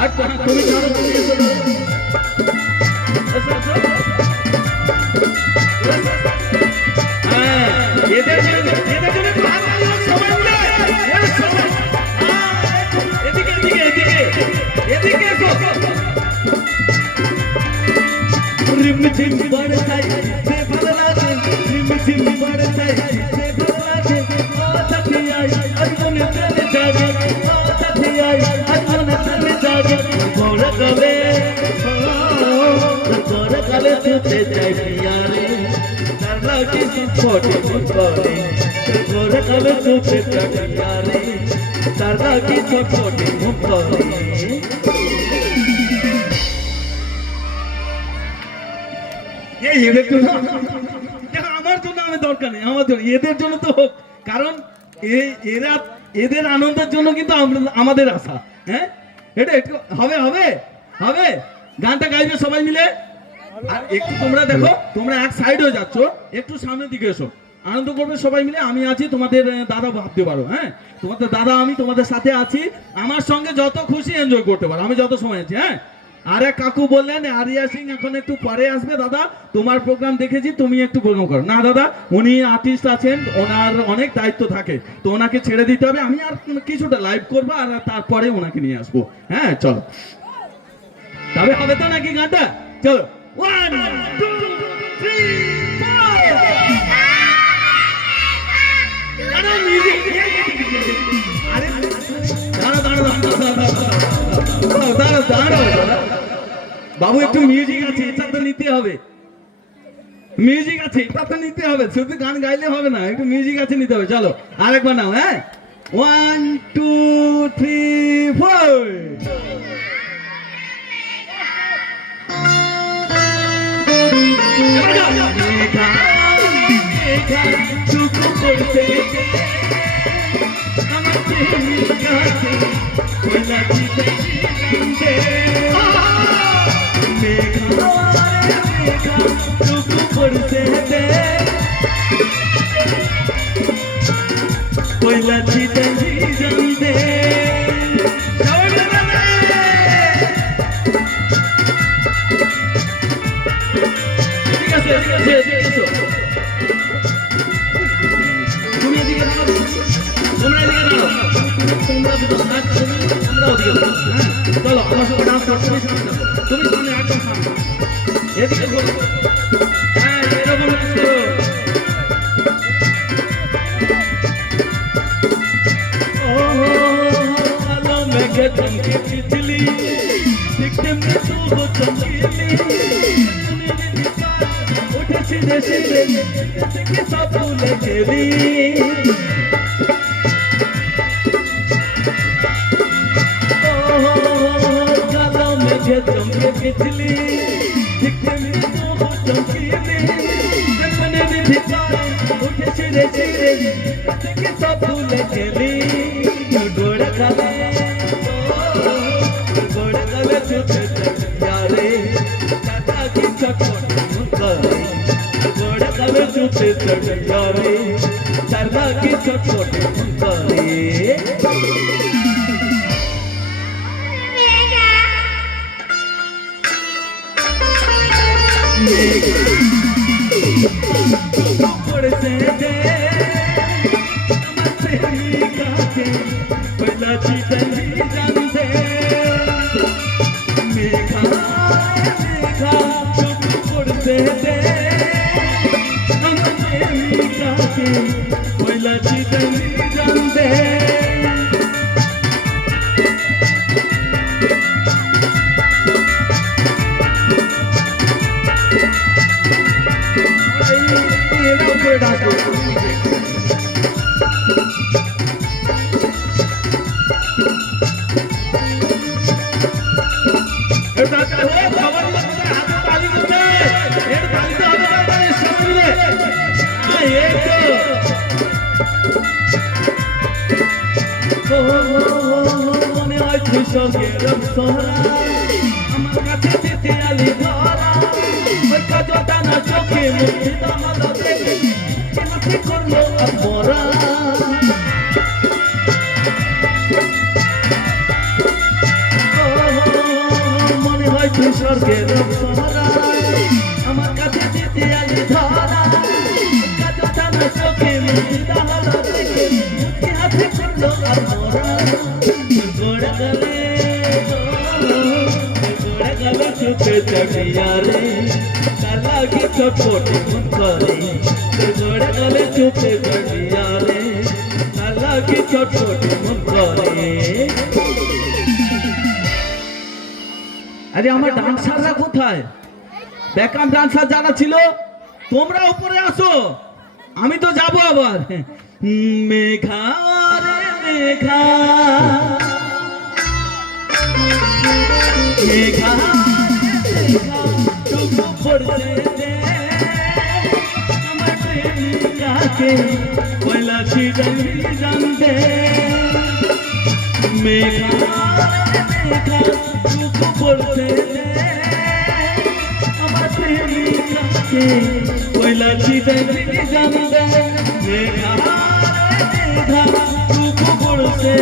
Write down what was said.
আর তুমি জানো এদের জন্য এদিকে এদিকে এদিকে এদিকে रिमझिम बरसाई से बदलाते रिमझिम बरसाई से बदलाते ओ तथियाई अजून चले जागे ओ तथियाई अजून चले जागे गोरे गले छूते जाए पियारे करला की छोटे छोटे गोरे गले छूते जाए पियारे करला की छोटे छोटे এদের জন্য আমার জন্য আমি দরকার নেই আমার জন্য এদের জন্য তো হোক কারণ এরা এদের আনন্দের জন্য কিন্তু আমাদের আশা হ্যাঁ এটা একটু হবে হবে হবে গানটা গাইবে সবাই মিলে আর একটু তোমরা দেখো তোমরা এক সাইড হয়ে যাচ্ছ একটু সামনের দিকে এসো আনন্দ করবে সবাই মিলে আমি আছি তোমাদের দাদা ভাবতে পারো হ্যাঁ তোমাদের দাদা আমি তোমাদের সাথে আছি আমার সঙ্গে যত খুশি এনজয় করতে পারো আমি যত সময় আছি হ্যাঁ আর এক কাকু বললেন আরিয়া সিং এখন একটু পরে আসবে দাদা তোমার প্রোগ্রাম দেখেছি তুমি একটু প্রোগ্রাম করো না দাদা উনি আর্টিস্ট আছেন ওনার অনেক দায়িত্ব থাকে তো ওনাকে ছেড়ে দিতে হবে আমি আর কিছুটা লাইভ করবো আর তারপরে ওনাকে নিয়ে আসবো হ্যাঁ চলো তবে হবে তো নাকি গানটা চলো 1 2 3 বাবু একটু মিউজিক আছে এটা তো নিতে হবে মিউজিক আছে এটা তো নিতে হবে শুধু গান গাইলে হবে না একটু মিউজিক আছে নিতে হবে চলো আরেকবার নাও হ্যাঁ 1 2 3 कोयला चितंजी जंदे তুমি এদিকে দাঁড়াও তোমরা এদিকে দাঁড়াও তোমরা দুটো হাত তোমরা ওদিকে দাঁড়াও হ্যাঁ চলো আমার সঙ্গে ডান্স করতে তুমি সামনে একদম সামনে এদিকে বলো হ্যাঁ এরকম করো चमकी बिजली दिखते में तू वो चमकीली उठे सीधे सीधे कि सब भूले गेली गलों में ये चमके बिजली दिखते में तू वो चमकीली सपने में भिखारी उठे सीधे सीधे कि सब भूले गेली गोड़ खाले यारे चाचा की चटपट मुंगरी गोड़ कले जूते चढ़ यारे चाचा की चटपट मुंगरी ऊपर से दे नमस्ते का के पहला चीज़ जानते पहिला चितनी जान्दे মনে হয় কৃষকের সহরা আমার কাছে যেতে আলি ধরা ওই কাজটা না চোখে মুখে দামালো দেখে কি করলো আর মরা স্বর্গের অপ্সরা আমার কাছে দিতে আলি ধরা কাজটা না চোখে মুখে তাহারা দেখে মুখে হাতে করলো আর মরা গোড়া গলে ছুটে চাকিয়া রে তার লাগি ছটফটে মন করে গোড়া গলে ছুটে চাকিয়া রে তার লাগি ছটফটে মন করে। আরে আমার ডান্সাররা কোথায়? ব্যাকআপ ডান্সার যারা ছিল তোমরা উপরে আসো, আমি তো যাব আবার। মেঘা রে মেঘা মেঘা টুকু পড়ছে আমার প্রেমিকাকে পয়লা ছিটাই জানতে। মেঘা মেঘা টুকু পড়ছে আমার প্রেমিকাকে পয়লা ছিটাই জানতে। মেঘা মেঘা টুকু পড়ছে